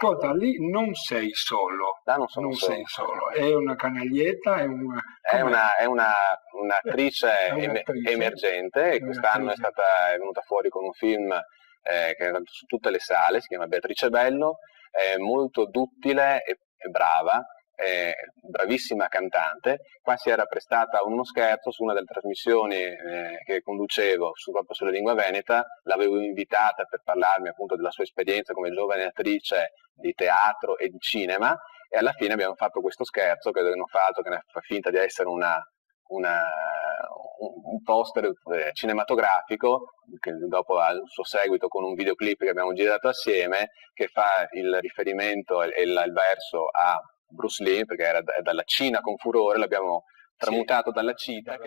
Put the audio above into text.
ascolta, lì non sei solo. Là non sono Non solo. sei solo, è una canaglietta, È un'attrice emergente, e quest'anno è venuta fuori con un film che è andato su tutte le sale, si chiama Beatrice Bello, è molto duttile e brava, bravissima cantante. Qua si era prestata uno scherzo su una delle trasmissioni che conducevo proprio sulla lingua veneta. L'avevo invitata per parlarmi appunto della sua esperienza come giovane attrice di teatro e di cinema, e alla fine abbiamo fatto questo scherzo che non fa altro che ne fa finta di essere un poster cinematografico, che dopo ha il suo seguito con un videoclip che abbiamo girato assieme, che fa il riferimento e il verso a Bruce Lee, perché era dalla Cina con furore, l'abbiamo tramutato dalla cita.